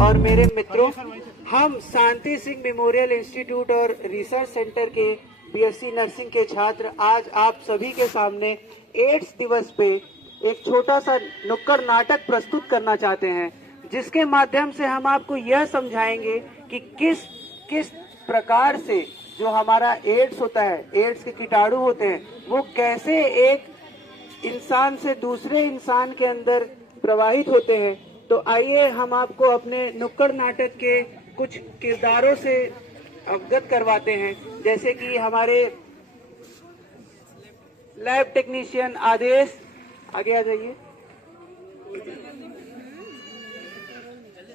और मेरे मित्रों, हम शांति सिंह मेमोरियल इंस्टीट्यूट और रिसर्च सेंटर के बीएससी नर्सिंग के छात्र आज आप सभी के सामने एड्स दिवस पे एक छोटा सा नुक्कड़ नाटक प्रस्तुत करना चाहते हैं, जिसके माध्यम से हम आपको यह समझाएंगे कि किस किस प्रकार से जो हमारा एड्स होता है, एड्स के कीटाणु होते हैं, वो कैसे एक इंसान से दूसरे इंसान के अंदर प्रवाहित होते हैं। तो आइए हम आपको अपने नुक्कड़ नाटक के कुछ किरदारों से अवगत करवाते हैं, जैसे कि हमारे लैब टेक्नीशियन आदेश, आगे आ जाइए।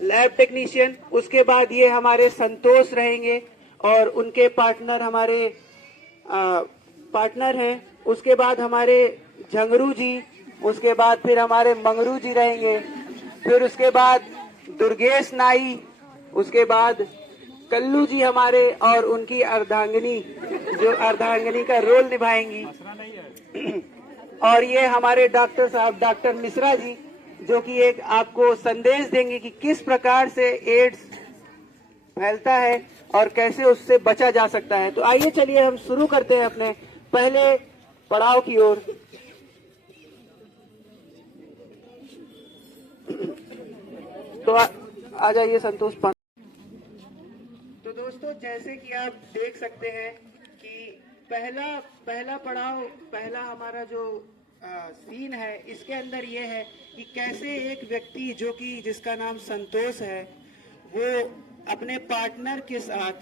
लैब टेक्नीशियन, उसके बाद ये हमारे संतोष रहेंगे और उनके पार्टनर हमारे पार्टनर हैं। उसके बाद हमारे झंगरू जी, उसके बाद फिर हमारे मंगरू जी रहेंगे, फिर उसके बाद दुर्गेश नाई, उसके बाद कल्लू जी हमारे और उनकी अर्धांगिनी जो अर्धांगिनी का रोल निभाएंगी। और ये हमारे डॉक्टर साहब डॉक्टर मिश्रा जी, जो कि एक आपको संदेश देंगे कि किस प्रकार से एड्स फैलता है और कैसे उससे बचा जा सकता है। तो आइए चलिए हम शुरू करते हैं अपने पहले पड़ाव की ओर। तो आ जाइए संतोष पान। तो दोस्तों, जैसे कि आप देख सकते हैं कि पहला पड़ाव, पहला हमारा जो सीन है, इसके अंदर ये है कि कैसे एक व्यक्ति जो कि जिसका नाम संतोष है, वो अपने पार्टनर के साथ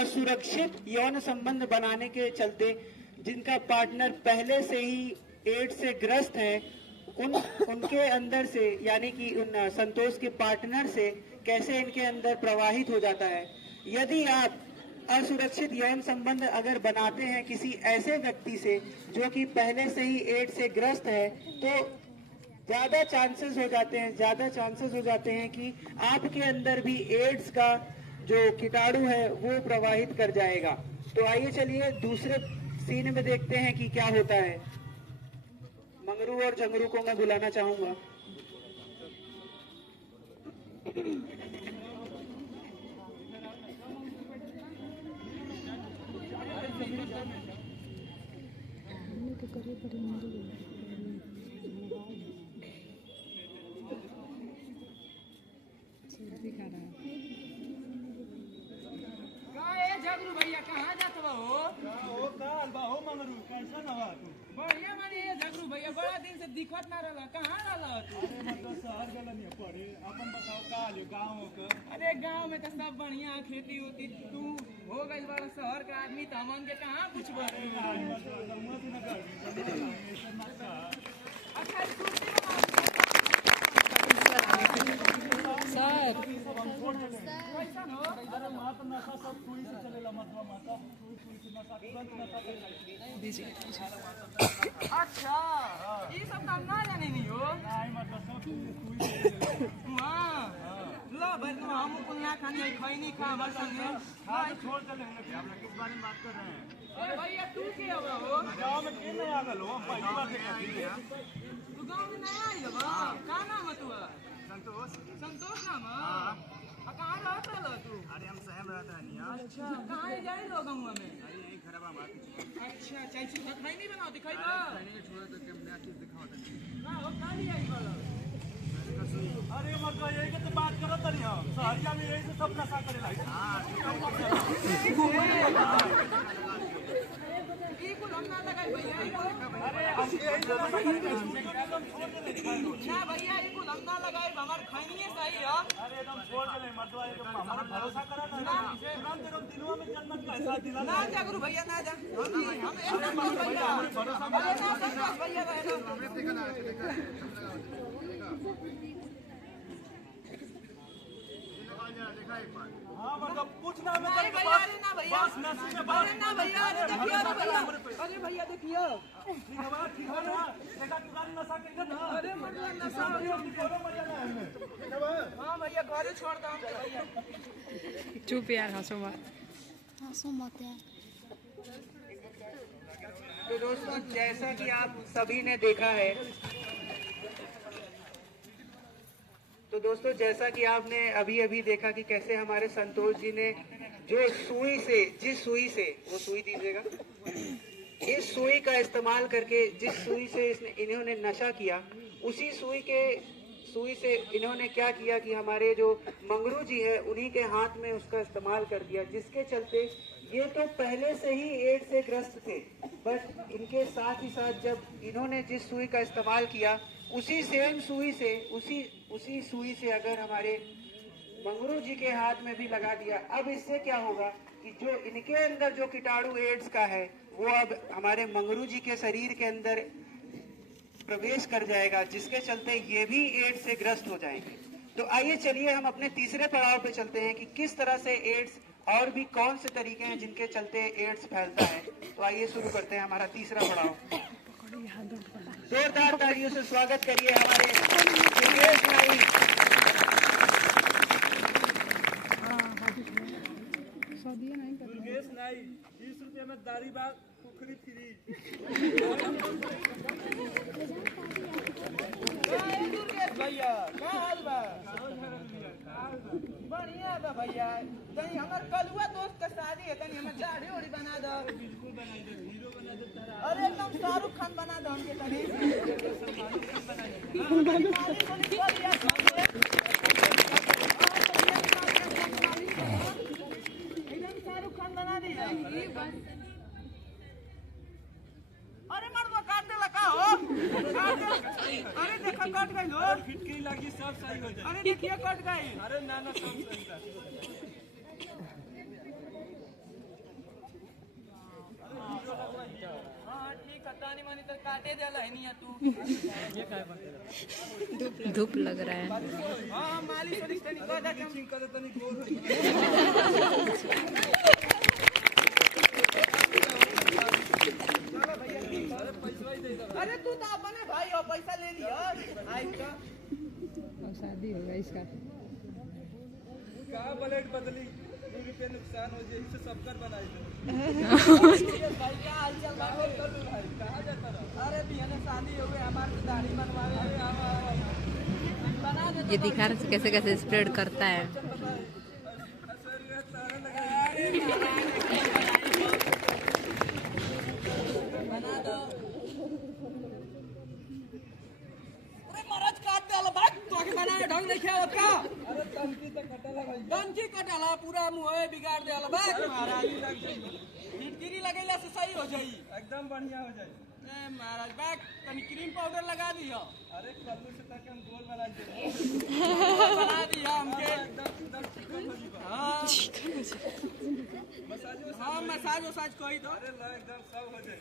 असुरक्षित यौन संबंध बनाने के चलते, जिनका पार्टनर पहले से ही एड्स से ग्रस्त है, उनके अंदर से, यानी कि उन संतोष के पार्टनर से कैसे इनके अंदर प्रवाहित हो जाता है। यदि आप असुरक्षित यौन संबंध अगर बनाते हैं किसी ऐसे व्यक्ति से जो कि पहले से ही एड्स से ग्रस्त है, तो ज्यादा चांसेस हो जाते हैं कि आपके अंदर भी एड्स का जो कीटाणु है वो प्रवाहित कर जाएगा। तो आइए चलिए दूसरे सीन में देखते हैं कि क्या होता है। मंगरू और झंगरू को मैं बुलाना चाहूंगा। झगरू भैया कहाँ जात हो? मंगरू कैसा नवा तू? बढ़िया मानी ये झगरू भैया, बड़ा दिन से दिखत ना रहला, कहाँ रहला तू? अरे मतलब शहर गला नहीं पड़े, अपन बताओ का हाल गाँव का? अरे गांव में तो सब बढ़िया खेती होती, तू हो गई बड़ा शहर का आदमी, तो हमन के कहाँ कुछ बात। अच्छा सर कैसन हो? अरे माता नशा सब सुई से चलेला, मतवा माता सुई से नशा तुरंत नशा अच्छा ये सब काम ना जाने नहीं हो? नहीं मतलब सब सुई से चलेला। हां लो भाई, तो हम कुल्ला खाने खाई नहीं खा हमारे संगे। हां तो छोड़ चले हम लोग, किस बारे में बात कर रहे हैं? अरे भैया तू के आवा हो? गांव में किन नहीं आगल हो, पहली बार देखा थी। तू गांव में नहीं आई हो? का नाम है तू? संतोष। संतोष नाम है? कहाँ रहता है तू? अरे हम शहर में रहता है नहीं यार। अच्छा कहाँ जाए लोग गाँव में? अरे यही खराबा मार के। अच्छा चाय चीज खाई नहीं बनाओ, दिखाई दो। नहीं छोड़ तो क्या नया चीज दिखाओ तनी। ना हो खा लिया ही वाला। अरे मतलब यही के तो बात करत नहीं हम, शहरिया में यही से सब नशा करेला। ई कुल हम ना लगाई भैया। अरे हम यही से नशा करेला, एकदम छोड़ दे। ना भैया ई कुल हम ना लगाई, हमार खाइए सही है। अरे एकदम छोड़ दे मर्दवा, एकदम हमारा भरोसा करा ना। तुरंत एकदम दिनों में जन्नत पैसा दिला ना जागरू भैया ना जा, हम एकदम भैया भरोसा ना संतोष भैया रहना। हाँ मतलब पूछना में नहीं भैया, अरे ना भैया, बस नसीब में बात। अरे ना भैया, अरे देखिए अरे भैया, अरे भैया देखिए। ठीक है ना, देखा तुरंत नशा करेगा ना। अरे मतलब नशा हो गया। दोनों मजा ना है ठीक है। हाँ भैया घरे छोड़ दो हम भैया। चुप यार, हंसो मत यार। तो दोस्तों, जैसा कि आप सभी ने देखा है, तो दोस्तों जैसा कि आपने अभी अभी देखा कि कैसे हमारे संतोष जी ने जो सुई से, जिस सुई से, वो सुई दीजिएगा, इस सुई का इस्तेमाल करके जिस सुई से इन्होंने नशा किया, उसी सुई से इन्होंने क्या किया कि हमारे जो मंगरू जी है उन्हीं के हाथ में उसका इस्तेमाल कर दिया, जिसके चलते ये तो पहले से ही एड्स से ग्रस्त थे, बट इनके साथ ही साथ जब इन्होंने जिस सुई का इस्तेमाल किया उसी सेम सुई से, उसी सुई से अगर हमारे मंगरू जी के हाथ में भी लगा दिया, अब इससे क्या होगा कि जो इनके अंदर जो कीटाणु एड्स का है वो अब हमारे मंगरू जी के शरीर के अंदर प्रवेश कर जाएगा, जिसके चलते ये भी एड्स से ग्रस्त हो जाएंगे। तो आइए चलिए हम अपने तीसरे पड़ाव पे चलते हैं कि किस तरह से एड्स और भी कौन से तरीके हैं जिनके चलते एड्स फैलता है। तो आइए शुरू करते हैं हमारा तीसरा पड़ाव। जोरदार तालियों से स्वागत करिए हमारे दुर्गेश नाई। दुर्गेश नाई 30 रुपये में दाढ़ी बाग पोखरी फ्री। दुर्गेश भैया का हाल बा? बढ़िया बा भैया। तनी हमर कलुआ दोस्त का शादी है, तनी हमर दाढ़ी ओढ़ी बना दो। बिल्कुल बना दे, हीरो बना दे तारा। अरे एकदम शाहरुख खान बना दो हमके तनी। एकदम शाहरुख खान बना दी। अरे मर्दवा काट देला का हो? अरे देखो कट गई लो। फिटकी लगी सब सही हो जाए। अरे देखिए कट गई। अरे ना ना सब सही था। हाँ ठीक है, तानी मानी तो काटे देला है नहीं तू। धूप लग रहा है। हाँ मालिश वालिश तनी कर दे। चिंग कर तनी गोल हो अरे तू तो अपने भाई हो, पैसा ले लियो। आई तो शादी होगा इसका। का ब्लेड बदली 2 रुपये नुकसान हो जाए, इससे सबकर बनाई दो। भाई का हाल चल बा? भाई कहाँ जाता रहा? अरे बिहाने शादी हो गई, हमारे तो दाढ़ी बनवावे बना दे। ये दिखा रहा है कैसे कैसे स्प्रेड करता है। बना दो। अरे महाराज काट दे वाला बात तो आगे बनाए ढंग नहीं किया का। अरे टंकी तो कटला भाई। डंकी कटाला पूरा मुंह बिगाड़ दे वाला बात महाराज। फिटकिरी लगेला से सही हो जाई, एकदम बढ़िया हो जाए। ए महाराज बैग तनी क्रीम पाउडर लगा दियो। अरे कल्लू से तक हम गोल बना दे। बना दिया हमके। एकदम चिकन हो जीवा। हाँ मसाज हाँ मसाज वसाज कोई दो। अरे ला एकदम सब हो जाए।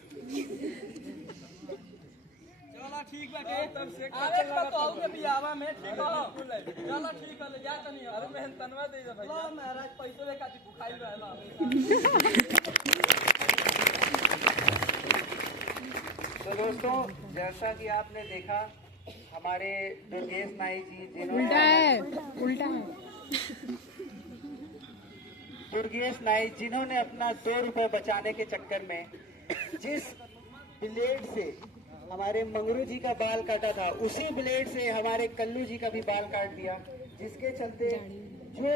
चलो ठीक बाटे। तब से अरे बताओ के बियावा में ठीक हो। चलो ठीक है, ले जा तनी। अरे मेहनतनवा दे दे भाई। लो महाराज पैसे लेके आती भुखाई रहला। तो दोस्तों जैसा कि आपने देखा हमारे दुर्गेश नाई जी उल्टा है। दुर्गेश नाई जिन्होंने अपना 2 रुपए बचाने के चक्कर में जिस ब्लेड से हमारे मंगरू जी का बाल काटा था, उसी ब्लेड से हमारे कल्लू जी का भी बाल काट दिया, जिसके चलते जो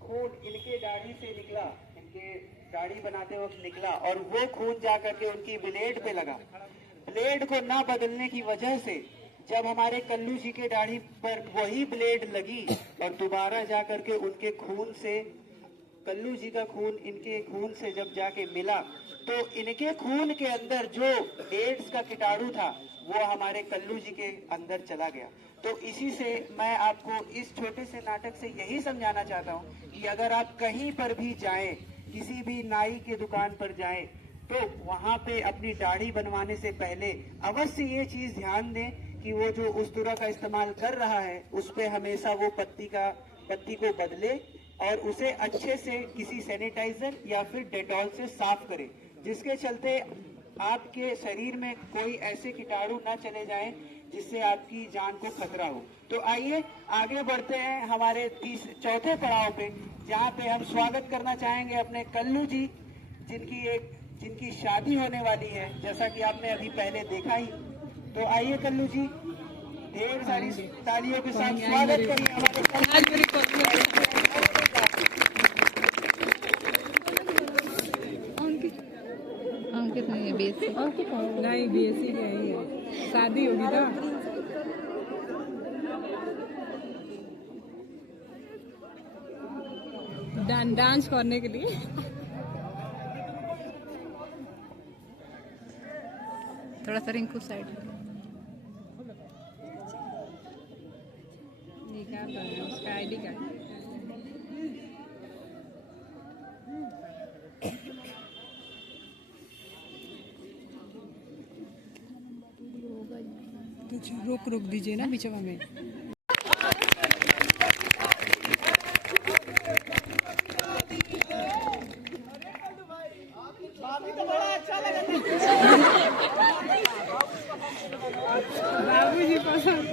खून इनके दाढ़ी से निकला, इनके दाढ़ी बनाते वक्त निकला और वो खून जा करके उनकी ब्लेड पे लगा। ब्लेड को ना बदलने की वजह से जब हमारे कल्लू जी के दाढ़ी पर वही ब्लेड लगी और दोबारा जा करके उनके खून से, कल्लू जी का खून इनके खून से जब जाके मिला, तो इनके खून के अंदर जो एड्स का कीटाणु था वो हमारे कल्लू जी के अंदर चला गया। तो इसी से मैं आपको इस छोटे से नाटक से यही समझाना चाहता हूँ कि अगर आप कहीं पर भी जाएं, किसी भी नाई के दुकान पर जाएं, तो वहां पे अपनी दाढ़ी बनवाने से पहले अवश्य ये चीज ध्यान दें कि वो जो उस्तुरा का इस्तेमाल कर रहा है उस पे हमेशा वो पत्ती को बदले और उसे अच्छे से किसी सैनिटाइजर या फिर डेटॉल से साफ करें, जिसके चलते आपके शरीर में कोई ऐसे कीटाणु ना चले जाएं जिससे आपकी जान को खतरा हो। तो आइए आगे बढ़ते हैं हमारे चौथे पड़ाव पे, जहाँ पे हम स्वागत करना चाहेंगे अपने कल्लू जी, जिनकी शादी होने वाली है, जैसा कि आपने अभी पहले देखा ही। तो आइए कल्लू जी, ढेर सारी तालियों के साथ स्वागत करिए हमारे अंकित नहीं है बीएससी नहीं बीएससी का ही है, शादी होगी तो डांस करने के लिए। थोड़ा सा रिंकू साइड निकाल रहे हैं उसका आईडी कार्ड। कुछ रोक दीजिए ना बीचवा में। बाबूजी पसंद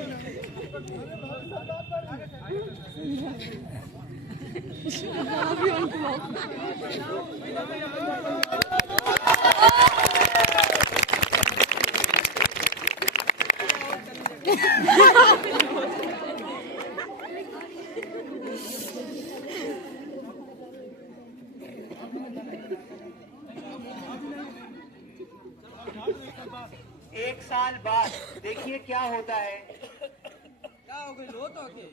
एक साल बाद देखिए क्या होता है। क्या हो गई लो तो के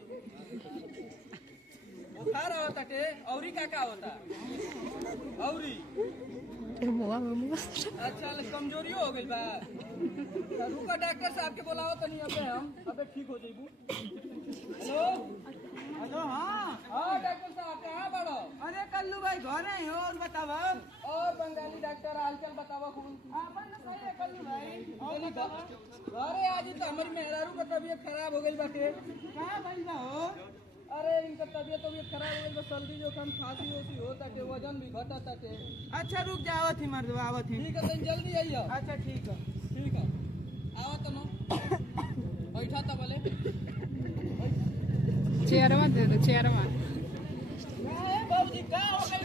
बुखार होता टे औरी का होता औरी अच्छा कमजोरी हो गई बा रुका डॉक्टर साहब के बुलाओ तो नहीं अबे ठीक हो जाइबू। हेलो हेलो हाँ डॉक्टर साहब कहाँ बड़ो? अरे कल्लू भाई घर है और बतावा और बंगाली डॉक्टर हालचाल बतावा खून कल्लू भाई अरे आज तो हमारी मेहरारू का तबीयत खराब हो गई बाटे। कहाँ भाई हो? अरे इनका तबीयत खराब हो गई, सर्दी जोकाम खांसी वोसी होता के वजन भी घटता के। अच्छा रुक जा आवत ही मर्द आवत ही। ठीक है तो जल्दी आइयो। अच्छा ठीक है आवत न बैठा था बोले चेयरवा दे दो चेयरवा। बाबूजी का हो गई?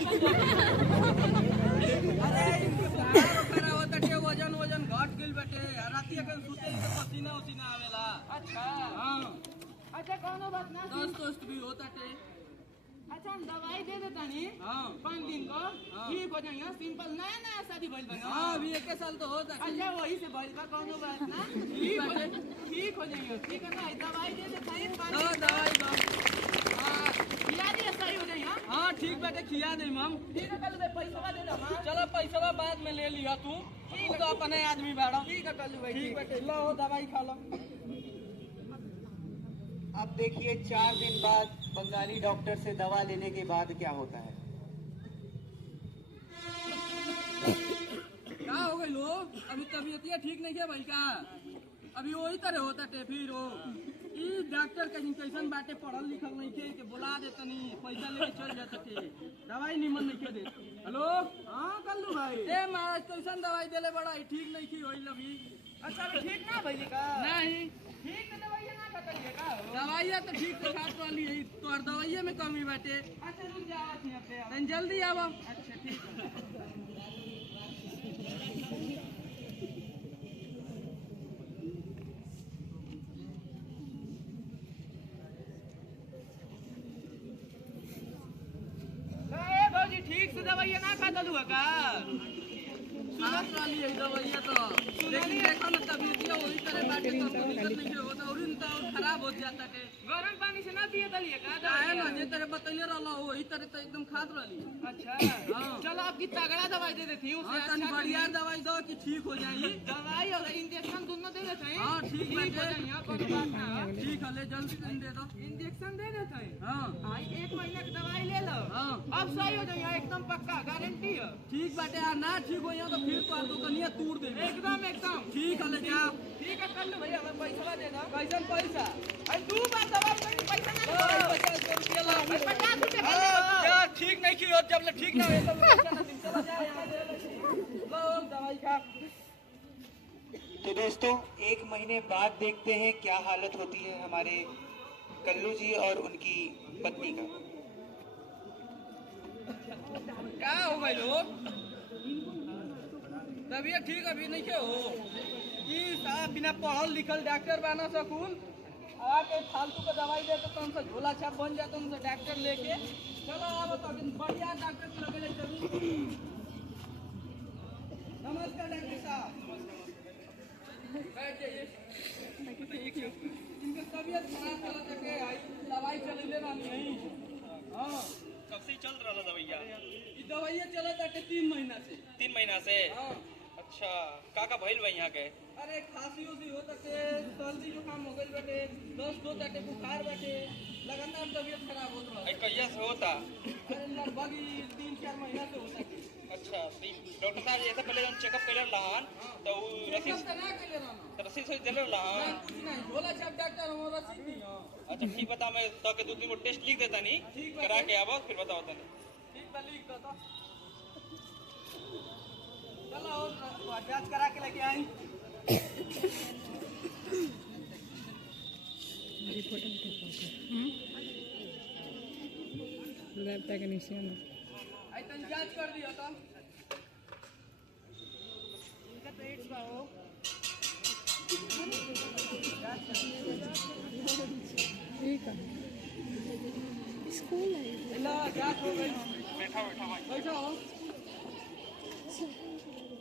अरे इनके खराब होता के वजन घट गइल बाटे। रातिया के सुते तो पसीना उसीना आवेला। अच्छा हां अच्छा कोनो बात ना दोस्त भी होता टे। अच्छा हम दवाई दे देता नी 5 दिन को ठीक हो जाएगा। सिंपल नया शादी भइल बा। हां अभी 1 साल तो होता। अच्छा वही से भइल बा कोनो बात ना ठीक हो जाएगा। ठीक है ना दवाई दे देता है। हां दवाई दो हां खिला दिया सही हो जाएगा। हां ठीक बाटे खिला दे हम। ठीक है कल पैसा दे दो। चलो पैसा बाद में ले लिया तू तो अपने आदमी बाड़ा। ठीक है कल भाई ठीक बाटे लो दवाई खा लो। अब देखिए 4 दिन बाद बंगाली डॉक्टर से दवा लेने के बाद क्या होता है। क्या हो गई लो? अभी तबीयतिया ठीक नहीं है भाई का? अभी वही तरह होता टे फिर वो डॉक्टर कहीं कैसन बाटे पढ़ल लिखल नहीं थे कि बुला देता नहीं पैसा लेके चल जाता थे दवाई निमन नहीं के दे। हेलो हाँ कल्लू भाई ए महाराज कैसन दवाई देले बड़ा ठीक नहीं की होई लभी। अच्छा ठीक ना भइली का? नहीं ठीक ना दवाई ना खतरिए का दवाइया तो ठीक से खात वाली है तोर दवाइये में कमी बाटे। अच्छा रुक जा आवत जल्दी आवा। अच्छा ठीक है ठीक से दवाइया ना खाता लूगा का? खात वाली है दवाइया तो लेकिन देखो ना तबीयतिया वही तरह बाटे तो दिक्कत नहीं होता और इनका खराब हो जाता है। गरम पानी से ना पिए दलिए का है ना जे तरह बतैले रहला वही तरह तो एकदम खात रहली। अच्छा हां चलो आपकी तगड़ा दवाई दे देती हूं। हां तनी बढ़िया दवाई दो कि ठीक हो जाई। दवाई और इंजेक्शन दोनों दे देते हैं। हां ठीक बाटे यहां पर बात ना ठीक है ले जल्दी दे दो। इंजेक्शन दे देते हैं। हां 1 महीना की दवाई ले लो। हां अब सही हो जाएगा एकदम पक्का गारंटी है। ठीक बाटे यार ना ठीक हो तो फिर तो दुकानिया तोड़ दे एकदम ठीक है ले जा। ठीक है कल भैया मैं पैसा दे दो। कैसन पैसा? अरे 2 बार दवाई नहीं पैसा ना 50 रुपया ला 50 रुपया यार ठीक नहीं की जब ले ठीक ना हो तो पैसा ना चला जा यहां लो दवाई खा। तो दोस्तों 1 महीने बाद देखते हैं क्या हालत होती है हमारे कल्लू जी और उनकी पत्नी का। क्या हो गई लोग? तबीयत ठीक अभी नहीं के हो? साहब बिना पढ़ल लिखल डॉक्टर बना सकून आके फालतू का दवाई दे तो तुमसे झोला छाप बन जाए, तुमसे डॉक्टर लेके चलो आओ तो बढ़िया डॉक्टर से लगे ले चलो। नमस्कार डॉक्टर साहब, बैठ जाइए। इनकी तबीयत खराब चला सके, दवाई चले ना नहीं। हाँ कब से चल रहा दवाइया? ये दवाइयाँ चला जाते 3 महीना से। 3 महीना से? हाँ अच्छा, का भइल बा यहाँ के? अरे खांसी उसी हो सके, सर्दी जुकाम हो गई बाटे, दस्त हो जाते, बुखार बाटे, लगातार तबीयत खराब होत रहा। कहिया से होता? अरे लगभग 3-4 महीना से होता है। अच्छा, डॉक्टर साहब ये पहले जब चेकअप कर रहन तो रसीद चेकअप ना कर ले रहा ना। रसीद से दे रहन? कुछ नहीं, झोला छाप डॉक्टर हमारा रसीद नहीं है। अच्छा ठीक बता, मैं तो के 2-3 टेस्ट लिख देता नहीं, ठीक बा। करा के आबो फिर बताओ तनी। ठीक बा, लिख दो तो। चलो और जांच करा के लेके आई। रिपोर्ट लैब टेक्नीशियन आई तन जांच कर दिया तो इनका तो एड्स बा हो। ठीक है। स्कूल है ला जांच हो गई। बैठा बैठा भाई। बैठो हो।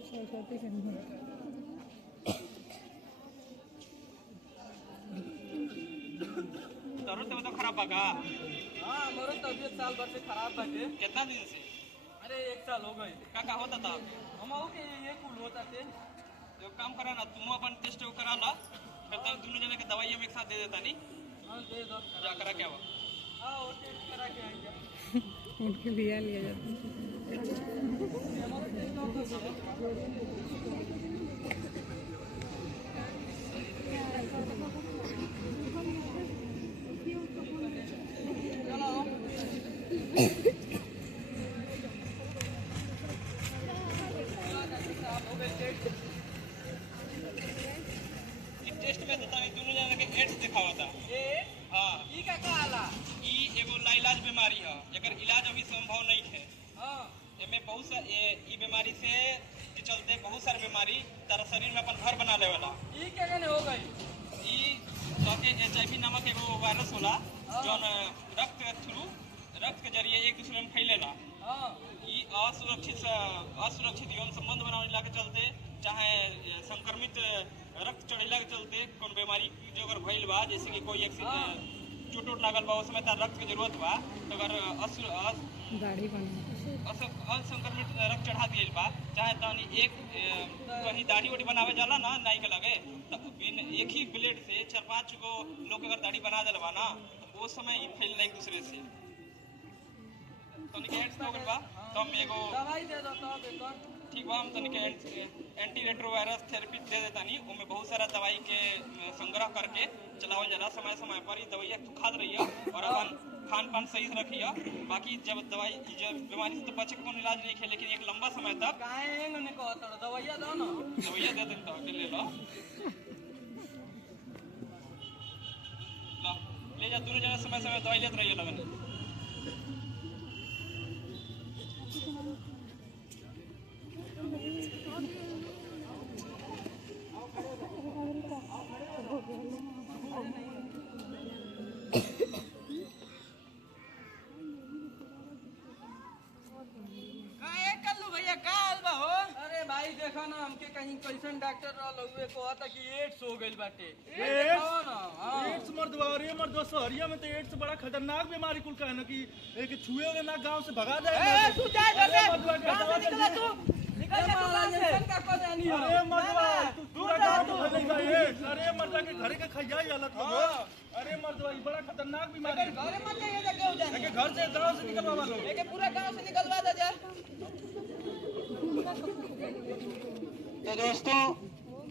सरस्वती केंद्र तबियत तो खराब बा का? हाँ हमारा तबीयत साल भर से खराब बाटे। कितना दिन से? अरे 1 साल हो गए। का होता था? हम के ये कुल होता थे। जो काम करा ना, तुम अपन टेस्ट करा ला, फिर तब दोनों जने के दवाई हम एक साथ दे देता नहीं। हाँ दे दो। जा करा के आवा। हाँ वो टेस्ट करा के आएंगे। उनके लिया जाता है। हमारा टेस्ट और कर दो। टेस्ट में देता नहीं, दोनों जने के एड्स दिखावा था। हाँ, ई का कहला? ई एगो लाइलाज बीमारी है, एकर इलाज अभी संभव नहीं है। हाँ एमे बहुत सा ई बीमारी से के चलते बहुत सारे बीमारी तारा शरीर में अपन घर बना लेवला। ई क्या कहने हो गई? ई के HIV नामक एगो वायरस होला जौन रक्त के जरिए एक दूसरे में फैलेला। हाँ ई असुरक्षित यौन संबंध बनाने के चलते, चाहे संक्रमित रक्त चढ़ेला के चलते कौन बीमारी जो अगर भइल बा, जैसे कि कोई एक्सीडेंट चोट लागल बा, उसमें तार रक्त के जरूरत बा, तो अगर दाढ़ी बना असंक्रमित रक्त चढ़ा दिए बा, चाहे तनी एक कहीं दाढ़ी वाड़ी बनावे जाला ना नाई के लगे, तो एक ही ब्लेड से 4-5 गो लोग अगर दाढ़ी बना दिल बा ना, तो वो समय ई फैल एक दूसरे से तनिक एड्स हो गइल बा। तो हम एगो दवाई दे दो तब एकर। ठीक बा, हम तनिक एंटी रेट्रोवायरस थेरेपी दे देता नहीं। उनमें बहुत सारा दवाई के संग्रह करके चलावल जाला समय समय पर। ये दवाइया तू खाद रही है और अपन खान पान सही से रखी है। बाकी जब दवाई जब बीमारी से तो बचे के कोनो इलाज नहीं है, लेकिन एक लंबा समय तक काहे ने कहत रहो दवाइया दो ना। दवाइया दे देता ले लो ले जा, दोनों जने समय समय दवाई लेते रहिए लगन। काहे कल्लू भैया का हाल बा हो? अरे भाई देखो ना, हमके कहीं कैसन डॉक्टर रहल हुए कहता कि एड्स हो गइल बाटे। एड्स? हो ना। हाँ एड्स मर्दवा, अरे मर्दवा शहरिया में तो एड्स बड़ा खतरनाक बीमारी कुल का है ना, कि एक छुएगे ना गांव से भगा जाए। तू जा अरे मर्दवा का दवा निकल तू निकल जा का को जानी हो। अरे मर्दवा तू पूरा गांव में फैलेगा एड्स। अरे मर्दवा के घरे के खैया ही हालत हो। अरे मर्दवा ये बड़ा खतरनाक बीमारी है। घरे मत जाइए, जा क्यों जानी? के घर से गांव से निकलवा लो। लेके पूरा गांव से निकलवा दे जा। तो दोस्तों,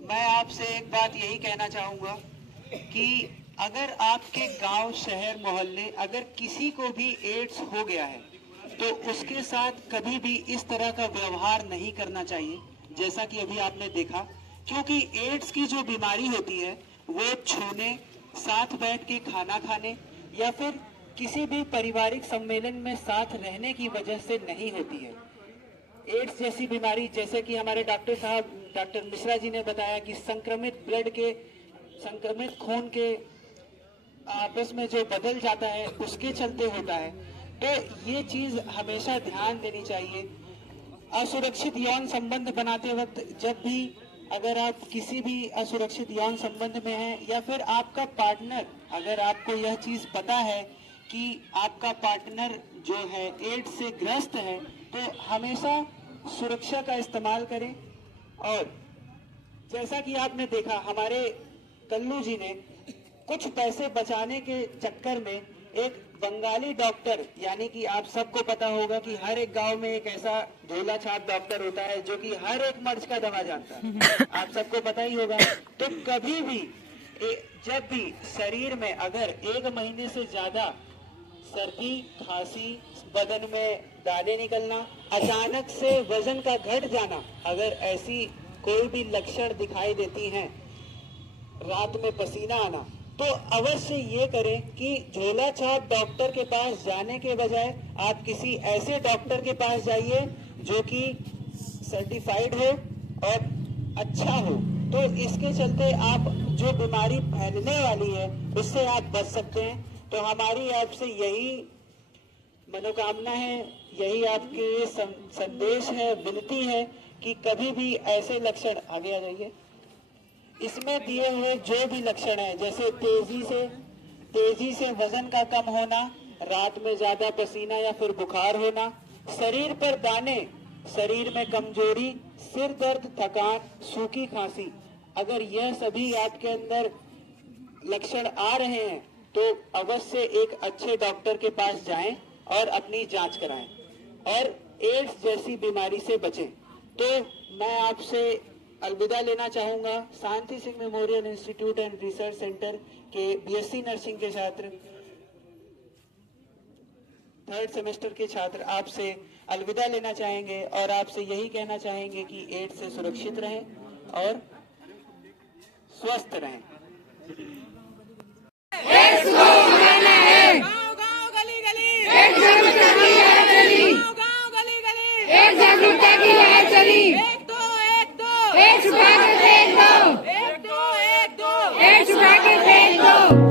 मैं आपसे एक बात यही कहना चाहूंगा कि अगर आपके गांव, शहर, मोहल्ले अगर किसी को भी एड्स हो गया है, तो उसके साथ कभी भी इस तरह का व्यवहार नहीं करना चाहिए जैसा कि अभी आपने देखा, क्योंकि एड्स की जो बीमारी होती है वो छूने, साथ बैठ के खाना खाने या फिर किसी भी पारिवारिक सम्मेलन में साथ रहने की वजह से नहीं होती है। एड्स जैसी बीमारी, जैसे कि हमारे डॉक्टर साहब, डॉक्टर मिश्रा जी ने बताया कि संक्रमित खून के आपस में जो बदल जाता है उसके चलते होता है। तो ये चीज हमेशा ध्यान देनी चाहिए। असुरक्षित यौन संबंध बनाते वक्त जब भी अगर आप किसी भी असुरक्षित यौन संबंध में हैं या फिर आपका पार्टनर, अगर आपको यह चीज पता है कि आपका पार्टनर जो है एड्स से ग्रस्त है, तो हमेशा सुरक्षा का इस्तेमाल करें। और जैसा कि आपने देखा हमारे कल्लू जी ने कुछ पैसे बचाने के चक्कर में एक बंगाली डॉक्टर, यानी कि आप सबको पता होगा कि हर एक गांव में एक ऐसा झोला छाप डॉक्टर होता है जो कि हर एक मर्ज का दवा जानता है, आप सबको पता ही होगा। तो कभी भी जब भी शरीर में अगर 1 महीने से ज्यादा सर्दी, खांसी, बदन में दाने निकलना, अचानक से वजन का घट जाना, अगर ऐसी कोई भी लक्षण दिखाई देती हैं, रात में पसीना आना, तो अवश्य ये करें कि झोला छाप डॉक्टर के पास जाने के बजाय आप किसी ऐसे डॉक्टर के पास जाइए जो कि सर्टिफाइड हो और अच्छा हो। तो इसके चलते आप जो बीमारी फैलने वाली है उससे आप बच सकते हैं। तो हमारी आपसे यही मनोकामना है, यही आपके लिए संदेश है, विनती है कि कभी भी ऐसे लक्षण, आगे आ जाइए, इसमें दिए हुए जो भी लक्षण है, जैसे तेजी से वजन का कम होना, रात में ज्यादा पसीना या फिर बुखार होना, शरीर पर दाने, शरीर में कमजोरी, सिर दर्द, थकान, सूखी खांसी, अगर यह सभी आपके अंदर लक्षण आ रहे हैं तो अवश्य एक अच्छे डॉक्टर के पास जाएं और अपनी जांच कराएं और एड्स जैसी बीमारी से बचें। तो मैं आपसे अलविदा लेना चाहूंगा। Shanti Singh memorial institute and research centre के बीएससी नर्सिंग के छात्र, 3rd सेमेस्टर के छात्र आपसे अलविदा लेना चाहेंगे और आपसे यही कहना चाहेंगे कि एड्स से सुरक्षित रहें और स्वस्थ रहें। गाँव-गाँव, गली-गली, एक जागरूकता की लहर चली। गाँव-गाँव, गली-गली, एक जागरूकता की लहर चली। 1 2 1 2 एक छुपा कर फेंक दो, 1 2 1 2 एक छुपा कर फेंक दो।